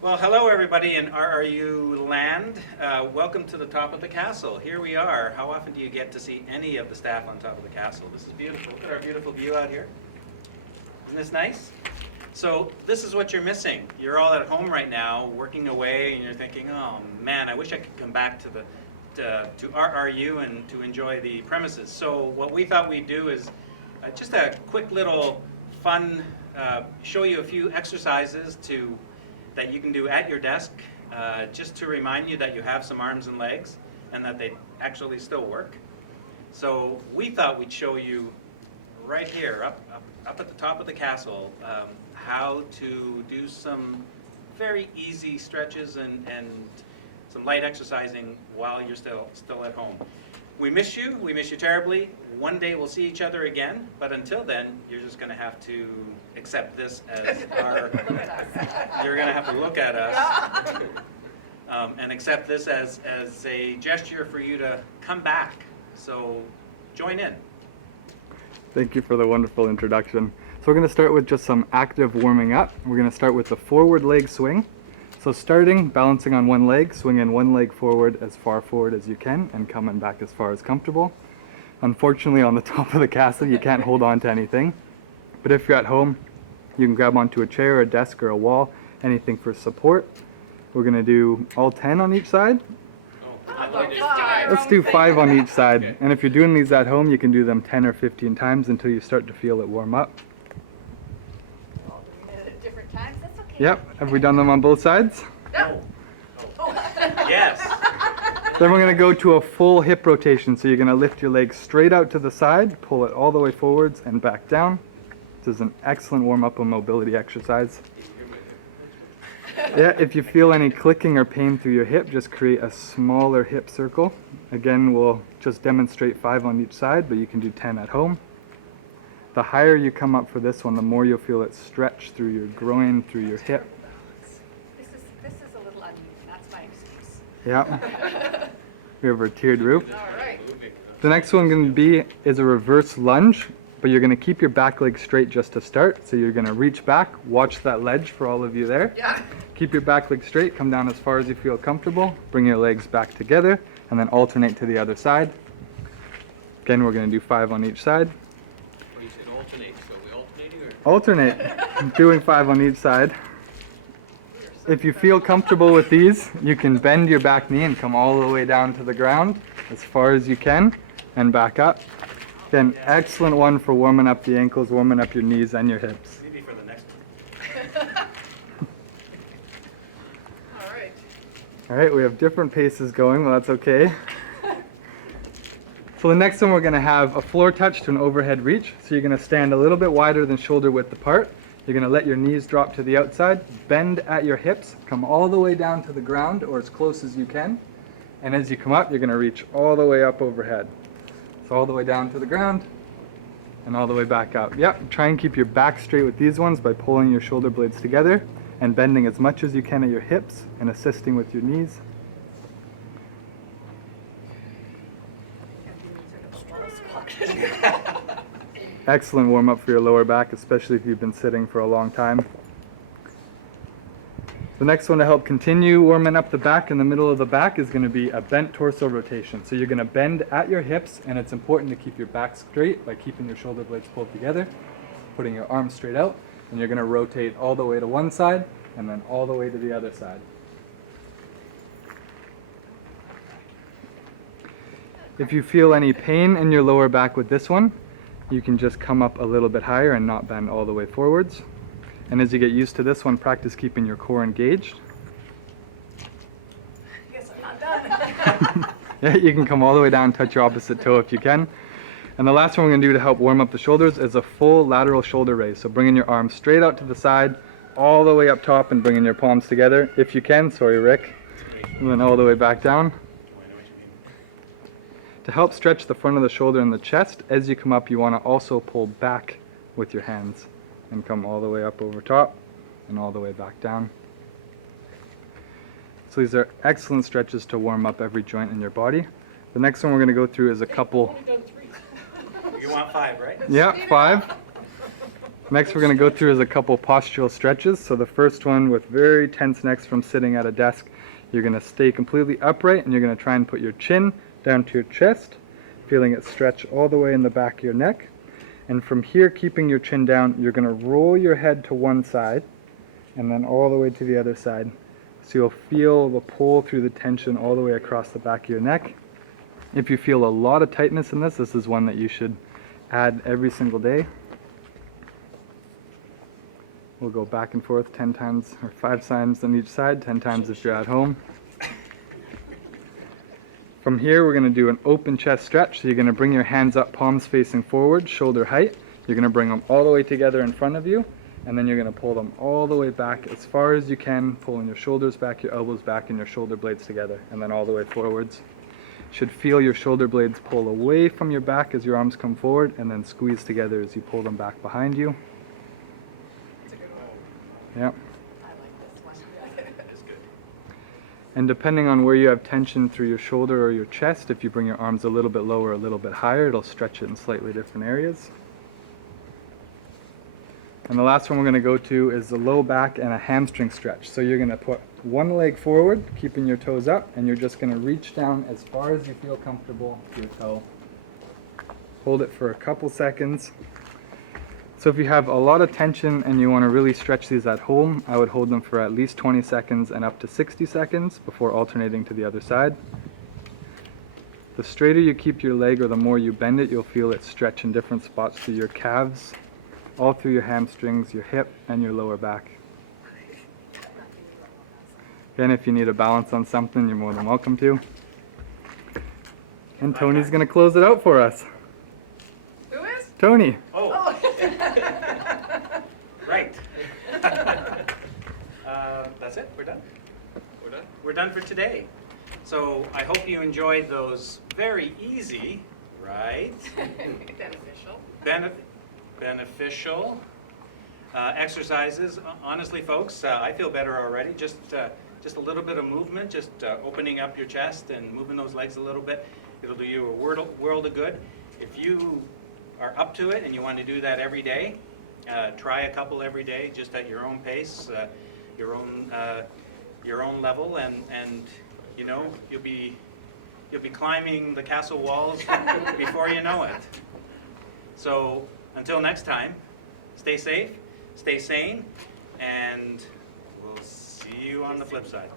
Well, hello everybody in RRU land. Welcome to the top of the castle. Here we are. How often do you get to see any of the staff on top of the castle? This is beautiful. Look at our beautiful view out here. Isn't this nice? So this is what you're missing. You're all at home right now working away and you're thinking, oh man, I wish I could come back to RRU and to enjoy the premises. So what we thought we'd do is just a quick little fun, show you a few exercises that you can do at your desk, just to remind you that you have some arms and legs and that they actually still work. So we thought we'd show you right here, up at the top of the castle, how to do some very easy stretches and some light exercising while you're still at home. We miss you terribly. One day we'll see each other again, but until then, you're just going to have to accept this as our, you're going to have to look at us and accept this as a gesture for you to come back. So join in. Thank you for the wonderful introduction. So we're going to start with just some active warming up. We're going to start with the forward leg swing. So starting, balancing on one leg, swinging one leg forward as far forward as you can and coming back as far as comfortable. Unfortunately, on the top of the castle, you can't hold on to anything. But if you're at home, you can grab onto a chair, a desk, or a wall, anything for support. We're going to do all 10 on each side. Let's do 5 on each side. Okay. And if you're doing these at home, you can do them 10 or 15 times until you start to feel it warm up. Different times, that's okay. Yep. Have we done them on both sides? No. Yes. Then we're going to go to a full hip rotation. So you're going to lift your legs straight out to the side, pull it all the way forwards and back down. This is an excellent warm-up and mobility exercise. Yeah, if you feel any clicking or pain through your hip, just create a smaller hip circle. Again, we'll just demonstrate 5 on each side, but you can do 10 at home. The higher you come up for this one, the more you'll feel it stretch through your groin, through your hip. This is a little uneven, that's my excuse. Yeah. We have our tiered roof. All right. The next one going to be is a reverse lunge, but you're going to keep your back leg straight just to start. So you're going to reach back, watch that ledge for all of you there. Yeah. Keep your back leg straight, come down as far as you feel comfortable, bring your legs back together, and then alternate to the other side. Again, we're going to do 5 on each side. Well, you said alternate, so are we alternating or? Alternate, doing 5 on each side. If you feel comfortable with these, you can bend your back knee and come all the way down to the ground as far as you can and back up. Again, excellent one for warming up the ankles, warming up your knees and your hips. Maybe for the next one. All right. All right, we have different paces going, well that's okay. So the next one we're going to have a floor touch to an overhead reach. So you're going to stand a little bit wider than shoulder width apart. You're going to let your knees drop to the outside, bend at your hips, come all the way down to the ground or as close as you can. And as you come up, you're going to reach all the way up overhead. So all the way down to the ground and all the way back up. Yep, try and keep your back straight with these ones by pulling your shoulder blades together and bending as much as you can at your hips and assisting with your knees. Excellent warm up for your lower back, especially if you've been sitting for a long time. The next one to help continue warming up the back in the middle of the back is going to be a bent torso rotation. So you're going to bend at your hips, and it's important to keep your back straight by keeping your shoulder blades pulled together, putting your arms straight out, and you're going to rotate all the way to one side and then all the way to the other side. If you feel any pain in your lower back with this one, you can just come up a little bit higher and not bend all the way forwards. And as you get used to this one, practice keeping your core engaged. Guess I'm not done. Yeah, you can come all the way down, touch your opposite toe if you can. And the last one we're going to do to help warm up the shoulders is a full lateral shoulder raise. So bringing your arms straight out to the side, all the way up top and bringing your palms together if you can. Sorry, Rick. And then all the way back down. To help stretch the front of the shoulder and the chest, as you come up, you want to also pull back with your hands and come all the way up over top and all the way back down. So these are excellent stretches to warm up every joint in your body. The next one we're going to go through is a couple. You want 5, right? Yeah, 5. Next we're going to go through is a couple postural stretches. So the first one with very tense necks from sitting at a desk. You're going to stay completely upright and you're going to try and put your chin down to your chest, feeling it stretch all the way in the back of your neck. And from here, keeping your chin down, you're going to roll your head to one side and then all the way to the other side. So you'll feel the pull through the tension all the way across the back of your neck. If you feel a lot of tightness in this, this is one that you should add every single day. We'll go back and forth 10 times or 5 times on each side, 10 times if you're at home. From here, we're going to do an open chest stretch. So you're going to bring your hands up, palms facing forward, shoulder height. You're going to bring them all the way together in front of you, and then you're going to pull them all the way back as far as you can, pulling your shoulders back, your elbows back, and your shoulder blades together, and then all the way forwards. You should feel your shoulder blades pull away from your back as your arms come forward, and then squeeze together as you pull them back behind you. It's a good one. Yep. I like this one. That is good. And depending on where you have tension through your shoulder or your chest, if you bring your arms a little bit lower, a little bit higher, it'll stretch it in slightly different areas. And the last one we're going to go to is the low back and a hamstring stretch. So you're going to put one leg forward, keeping your toes up, and you're just going to reach down as far as you feel comfortable to your toe. Hold it for a couple seconds. So if you have a lot of tension and you want to really stretch these at home, I would hold them for at least 20 seconds and up to 60 seconds before alternating to the other side. The straighter you keep your leg or the more you bend it, you'll feel it stretch in different spots through your calves, all through your hamstrings, your hip, and your lower back. Again, if you need a balance on something, you're more than welcome to. And Tony's going to close it out for us. Who is? Tony. Oh, Oh. right. That's it, we're done. We're done? We're done for today. So I hope you enjoyed those very easy, right? Beneficial. Beneficial exercises. Honestly, folks, I feel better already. Just a little bit of movement, just opening up your chest and moving those legs a little bit. It'll do you a world of good. If you are up to it and you want to do that every day, try a couple every day, just at your own pace, your own level, and you know you'll be climbing the castle walls before you know it. So until next time, stay safe, stay sane, and we'll see you on the flip side.